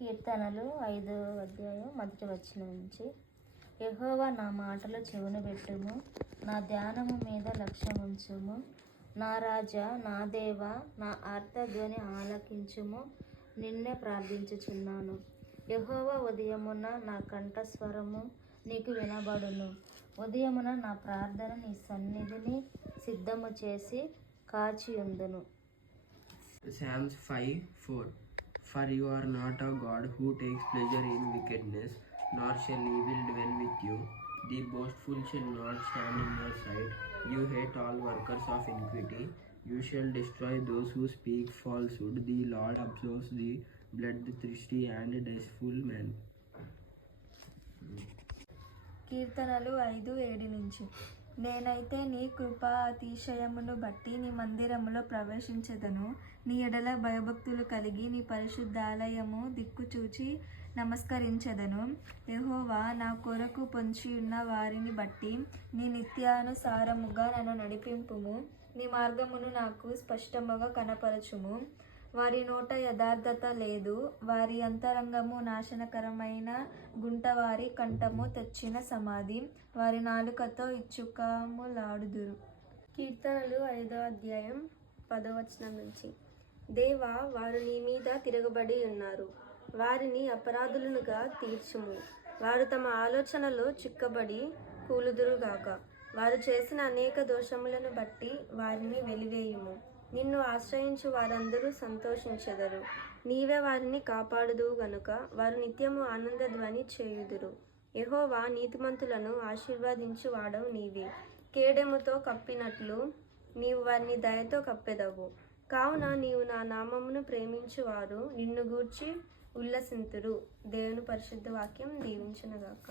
కీర్తనలు 5వ అధ్యాయం 1వ వచనం నుంచి. యెహోవా నా మాటలు చెవున పెట్టుము, నా ధ్యానము మీద లక్ష్యముంచుము. నా రాజా, నా దేవా, నా ఆర్తధ్వని ఆలకించుము. నిన్నే ప్రార్థించుచున్నాను. యెహోవా, ఉదయమున నా కంఠస్వరము నీకు వినబడును. ఉదయమున నా ప్రార్థన నీ సన్నిధిని సిద్ధము చేసి కాచియుందును. Psalms 5:4. For you are not a God who takes pleasure in wickedness, nor shall evil dwell with you. The boastful shall not stand in your sight. You hate all workers of iniquity. You shall destroy those who speak falsehood. The Lord abhors the bloodthirsty and deceitful man. కీర్తనలు 5:7 నుంచి. నేనైతే నీ కృపా అతిశయమును బట్టి నీ మందిరములో ప్రవేశించెదను. నీ ఎడల భయభక్తులు కలిగి నీ పరిశుద్ధాలయము దిక్కు చూచి నమస్కరించెదను. యెహోవా, నా కొరకు పొంచియున్న వారిని బట్టి నీ నిత్యానుసారముగా నన్ను నడిపింపుము. నీ మార్గమును నాకు స్పష్టముగా కనపరచుము. వారి నోట యథార్థత లేదు. వారి అంతరంగము నాశనకరమైన గుంట, వారి కంఠము తెచ్చిన సమాధి. వారి నాలుకతో ఇచ్చుకములాడుదురు. కీర్తనలు 5వ అధ్యాయం 10వ వచనం నుంచి. దేవా, వారు నీ మీద తిరగబడి ఉన్నారు. వారిని అపరాధులుగా తీర్చుము. వారు తమ ఆలోచనలో చిక్కబడి కూలుదురుగాక. వారు చేసిన అనేక దోషములను బట్టి వారిని వెలివేయుము. నిన్ను ఆశ్రయించు వారందరూ సంతోషించెదరు. నీవే వారిని కాపాడుదువు గనుక వారు నిత్యము ఆనందధ్వని చేయుదురు. యెహోవా, నీతిమంతులను ఆశీర్వదించు వాడవు నీవే. కేడెముతో కప్పినట్లు నీవు వారిని దయతో కప్పెదవు. కావున నీవు నా నామమును ప్రేమించువారు నిన్ను గూర్చి ఉల్లసింతురు. దేవుని పరిశుద్ధ వాక్యం దీవించునుగాక.